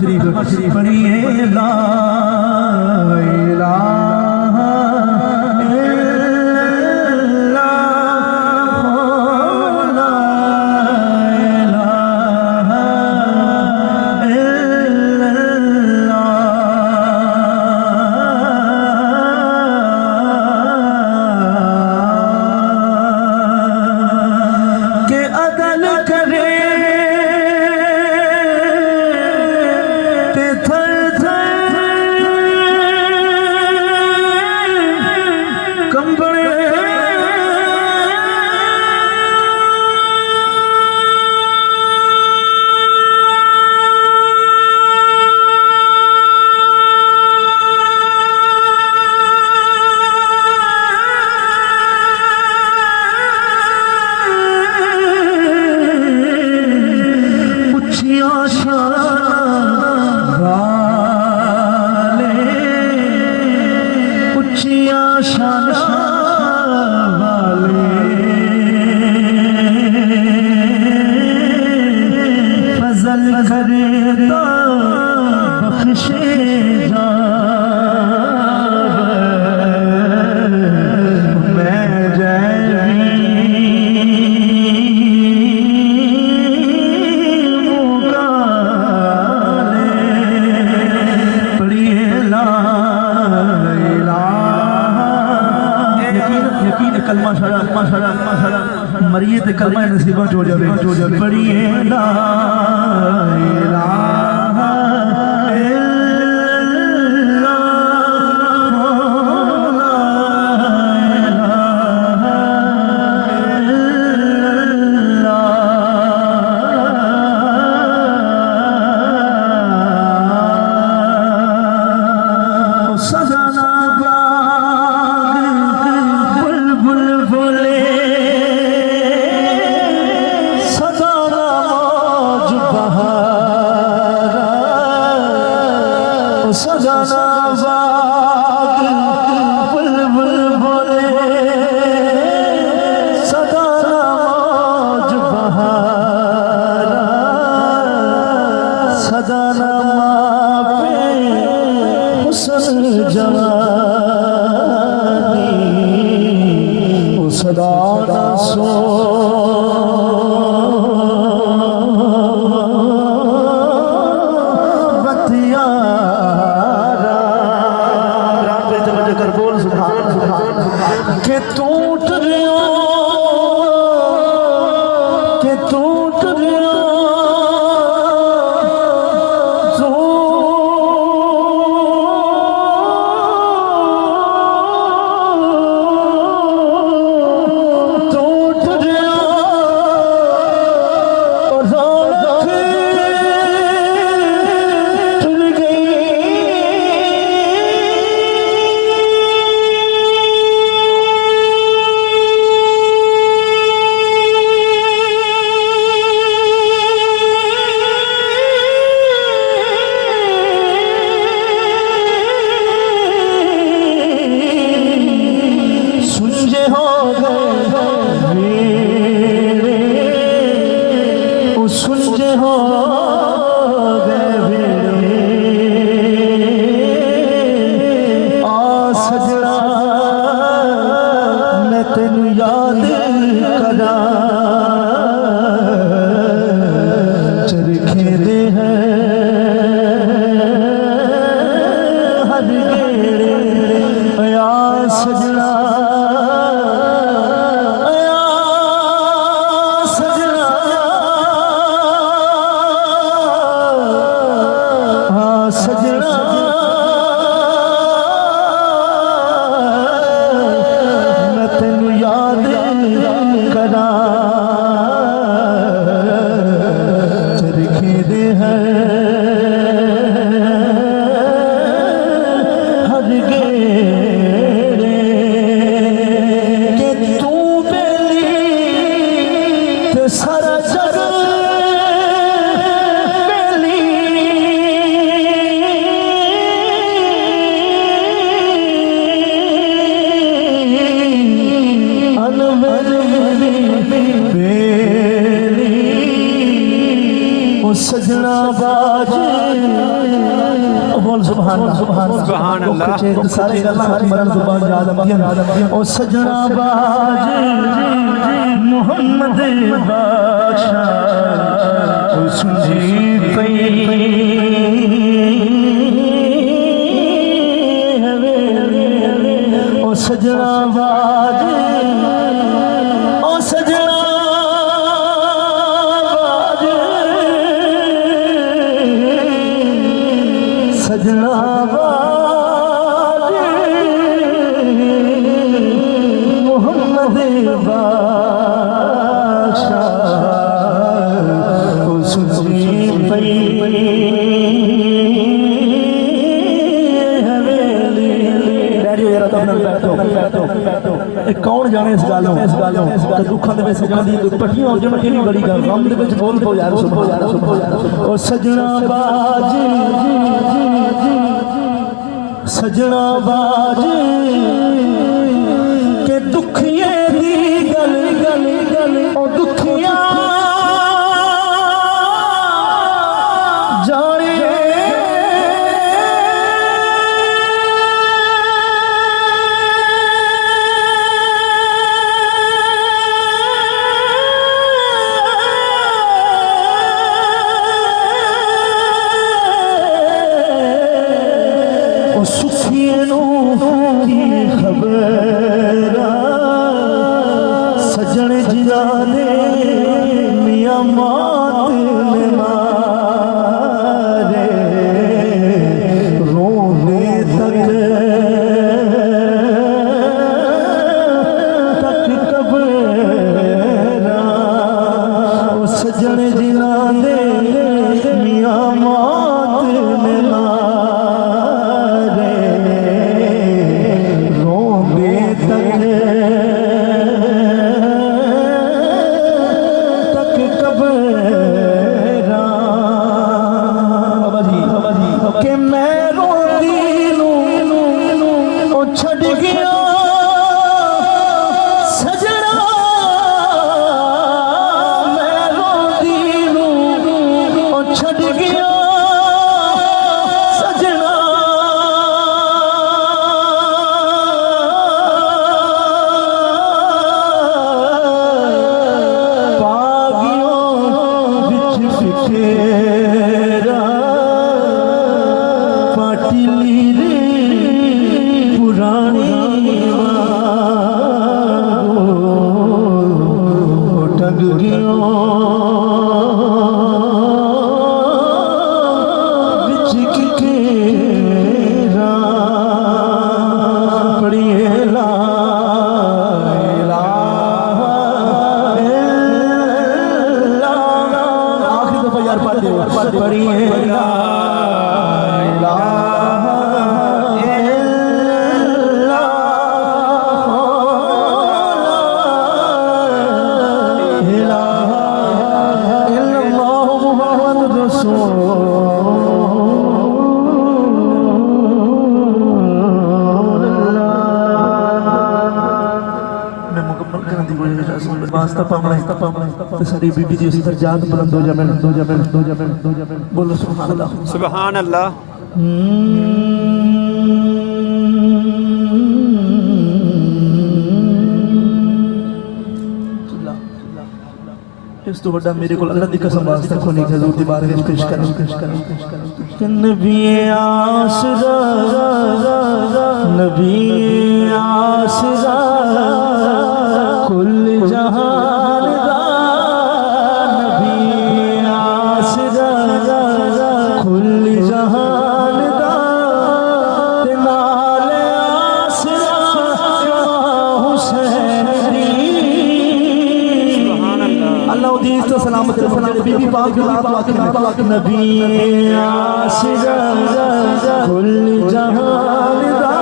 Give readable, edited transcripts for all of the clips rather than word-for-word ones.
शरीफ पढ़िए ला इलाहा मरिए ते कलमा नसीबा हो जावे पढ़िए ला इलाहा बोल सुभान अल्लाह सारे गल्लां मरन जुबान याद आंदियां ओ सजना बाज मोहम्मद बादशाह ओ सुझी पई हवेली ओ सजना बाज ओ सजना सजना मोहम्मद बादशाह ओ सुझी पई हवेली डैडी यार तुम बैठो कौन जाने इस गल तो दुखों के सजना की पट्टियां हो जाए कि बड़ी गल गम के बोल पो यार सुनो ओ सजना बाज सजना बाज के दुखिए दी गल गल गल ओ दुखिया जाने की खबर सजन जिया ने मियां मात ने मारे रोने तक कबरा सजन जिया ने मियां मात ने के मैं रोती लूं छड़ गया सजना मैं रोती लूं छड़ गया सजना पागियों बिच फिकेरा पाटिली रे पुरानी टंग गयो बिच किकेरा पड़िए ला आखिरी दफा यार पढ़िए ला सारी बीबी जी उसी दरजात बुलंद हो जावे बोलो सुभान अल्लाह सुभान अल्लाह। इस तो बड़ा मेरे को अल्लाह दी कसम वास्ते कोई हजूर दी बारगाह में पेश करो कि नबी आसरा कुल जहान दा नबी आसरा कुल जहान दा ते नाल आसरा हुसैन दी सुभान अल्लाह। अल्लाह दी इज्जत सलामत रखे बीबी पाक की बात नबी आसरा कुल जहान दा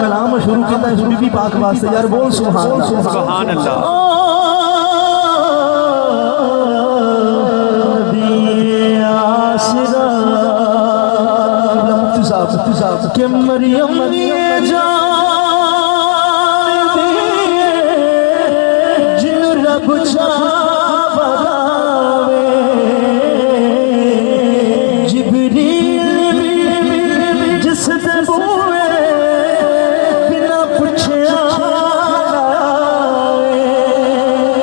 कलाम शुरू किया बीबी पाक वास्ते यार बोल सुभान अल्लाह। कि मरियम ये जान दिए जिन रब चावे जिबरील जिस दबूए बिना पूछे आए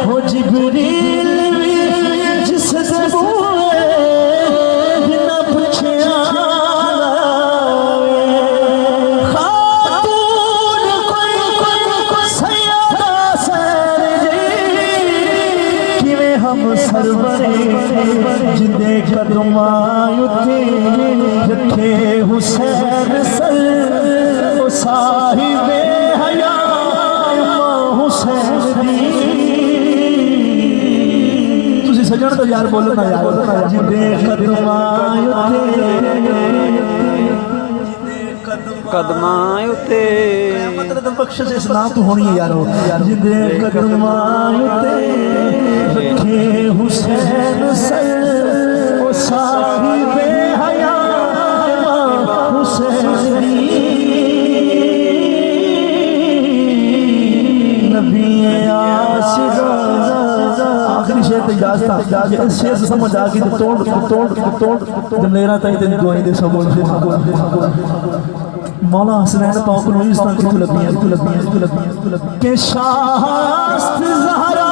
हो जिबरील जिस दबूए बिना पूछे हम सरवरे जिंदे कदमां उते रखे हुसैन सर ओ साहिबे हया हुसैन दी तुसी सजण तो यार बोलो ना यार जिंदे कदमां उते मतलब बख्शिश इस नाम तो होनी है यारो जिंदे कदमां उते रखे हुसैन सर ओ साहिबे हया हुसैन दी नबी आशिरा आखिरी शेर तो इजाजत इस शेर से समझ आ गई तो तोड़ जब मेरा ताई तेरी दुआई दे सब मौला हसनैन पाक को इस तरह की लबियां के शास्त ज़हरा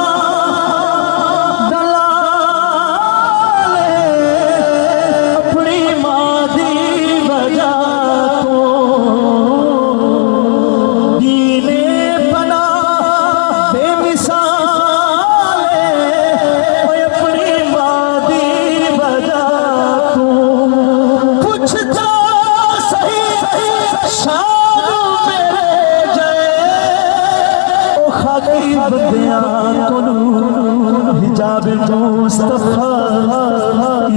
दलाले अपनी मादी वजह तो दीने बना बेमिसाले अपनी मादी वजह तो पूछता सही हिजाब मुस्तफा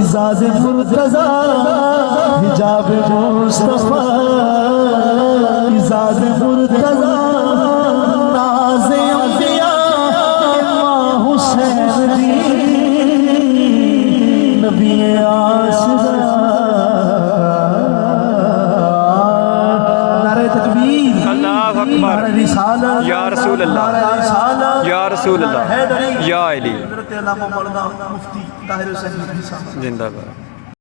इजाज़ मुर्तज़ा हिजाब मुस्तफा इजाज़ मुर्तज़ा नाज़े अंबिया इमाम हुसैन दी नबी आशिरा नारे तकबीर अल्लाहु अकबर या रसूल अल्लाह या रसूल अल्लाह या अली मुफ्ती ताहिर हुसैन जिंदाबाद।